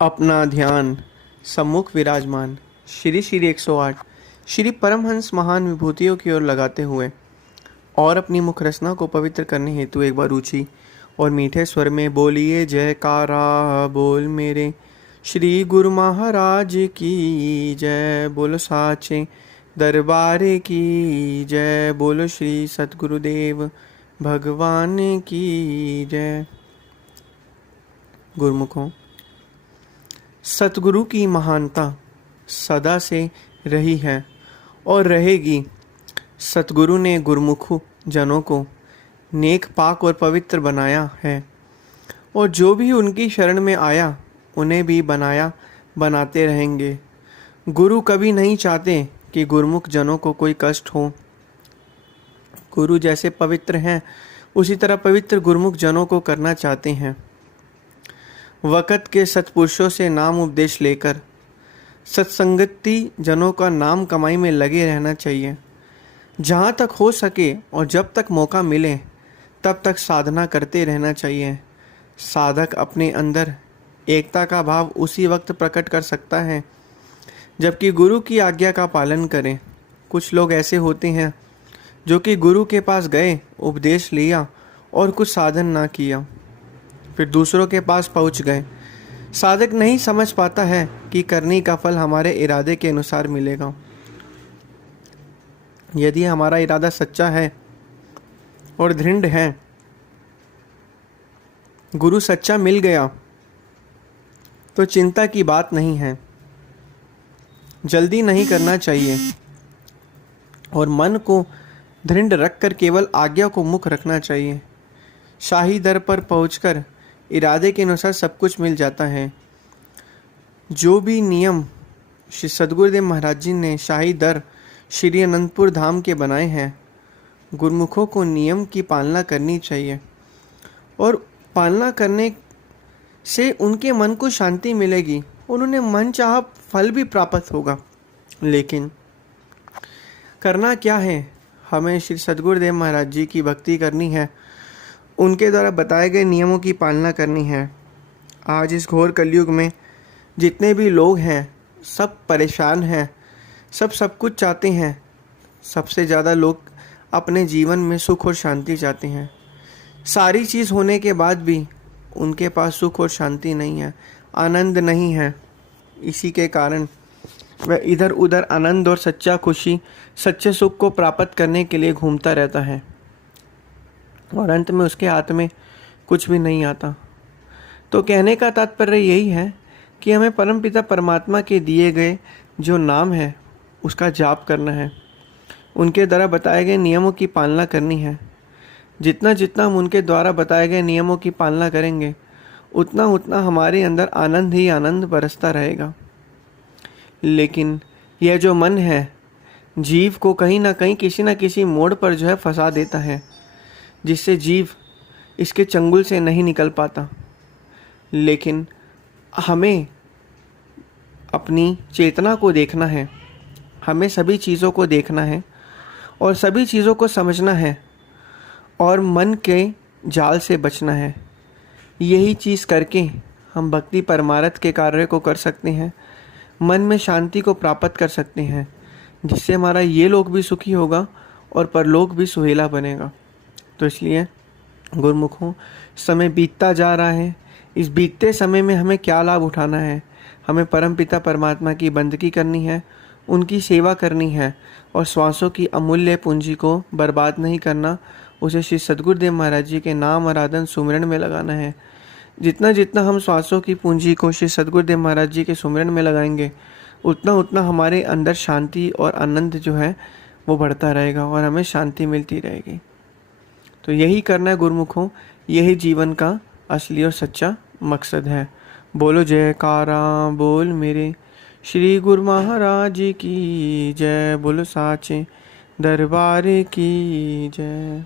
अपना ध्यान सम्मुख विराजमान श्री श्री 108 श्री परमहंस महान विभूतियों की ओर लगाते हुए और अपनी मुख रचना को पवित्र करने हेतु एक बार ऊंची और मीठे स्वर में बोलिए जयकारा बोल मेरे श्री गुरु महाराज की जय। बोलो साचे दरबारे की जय। बोलो श्री सतगुरुदेव भगवान की जय। गुरुमुखों, सतगुरु की महानता सदा से रही है और रहेगी। सतगुरु ने गुरुमुख जनों को नेक पाक और पवित्र बनाया है और जो भी उनकी शरण में आया उन्हें भी बनाया बनाते रहेंगे। गुरु कभी नहीं चाहते कि गुरुमुख जनों को कोई कष्ट हो। गुरु जैसे पवित्र हैं उसी तरह पवित्र गुरुमुख जनों को करना चाहते हैं। वक़्त के सत्पुरुषों से नाम उपदेश लेकर सत्संगति जनों का नाम कमाई में लगे रहना चाहिए। जहाँ तक हो सके और जब तक मौका मिले तब तक साधना करते रहना चाहिए। साधक अपने अंदर एकता का भाव उसी वक्त प्रकट कर सकता है जबकि गुरु की आज्ञा का पालन करें। कुछ लोग ऐसे होते हैं जो कि गुरु के पास गए, उपदेश लिया और कुछ साधन ना किया, फिर दूसरों के पास पहुंच गए। साधक नहीं समझ पाता है कि करने का फल हमारे इरादे के अनुसार मिलेगा। यदि हमारा इरादा सच्चा है और दृढ़ है, गुरु सच्चा मिल गया तो चिंता की बात नहीं है। जल्दी नहीं करना चाहिए और मन को दृढ़ रखकर केवल आज्ञा को मुख रखना चाहिए। शाही दर पर पहुंचकर इरादे के अनुसार सब कुछ मिल जाता है। जो भी नियम श्री सद्गुरुदेव महाराज जी ने शाही दर श्री अनंतपुर धाम के बनाए हैं, गुरुमुखों को नियम की पालना करनी चाहिए और पालना करने से उनके मन को शांति मिलेगी और उन्हें मन चाहा फल भी प्राप्त होगा। लेकिन करना क्या है? हमें श्री सद्गुरुदेव महाराज जी की भक्ति करनी है, उनके द्वारा बताए गए नियमों की पालना करनी है। आज इस घोर कलयुग में जितने भी लोग हैं सब परेशान हैं, सब कुछ चाहते हैं। सबसे ज़्यादा लोग अपने जीवन में सुख और शांति चाहते हैं। सारी चीज़ होने के बाद भी उनके पास सुख और शांति नहीं है, आनंद नहीं है। इसी के कारण वह इधर उधर आनंद और सच्चा खुशी, सच्चे सुख को प्राप्त करने के लिए घूमता रहता है और अंत में उसके हाथ में कुछ भी नहीं आता। तो कहने का तात्पर्य यही है कि हमें परमपिता परमात्मा के दिए गए जो नाम है उसका जाप करना है, उनके द्वारा बताए गए नियमों की पालना करनी है। जितना जितना हम उनके द्वारा बताए गए नियमों की पालना करेंगे उतना उतना हमारे अंदर आनंद ही आनंद बरसता रहेगा। लेकिन यह जो मन है जीव को कहीं ना कहीं किसी न किसी मोड़ पर जो है फंसा देता है, जिससे जीव इसके चंगुल से नहीं निकल पाता। लेकिन हमें अपनी चेतना को देखना है, हमें सभी चीज़ों को देखना है और सभी चीज़ों को समझना है और मन के जाल से बचना है। यही चीज़ करके हम भक्ति परमार्थ के कार्य को कर सकते हैं, मन में शांति को प्राप्त कर सकते हैं, जिससे हमारा ये लोक भी सुखी होगा और परलोक भी सुहेला बनेगा। तो इसलिए गुरुमुखों, समय बीतता जा रहा है। इस बीतते समय में हमें क्या लाभ उठाना है? हमें परमपिता परमात्मा की बंदगी करनी है, उनकी सेवा करनी है और श्वासों की अमूल्य पूंजी को बर्बाद नहीं करना, उसे श्री सद्गुरुदेव महाराज जी के नाम आराधन सुमिरन में लगाना है। जितना जितना हम श्वासों की पूंजी को श्री सद्गुरुदेव महाराज जी के सुमिरन में लगाएंगे उतना उतना हमारे अंदर शांति और आनंद जो है वो बढ़ता रहेगा और हमें शांति मिलती रहेगी। तो यही करना है गुरुमुखों, यही जीवन का असली और सच्चा मकसद है। बोलो जयकारा बोल मेरे श्री गुरु महाराज की जय। बोलो साचे दरबार की जय।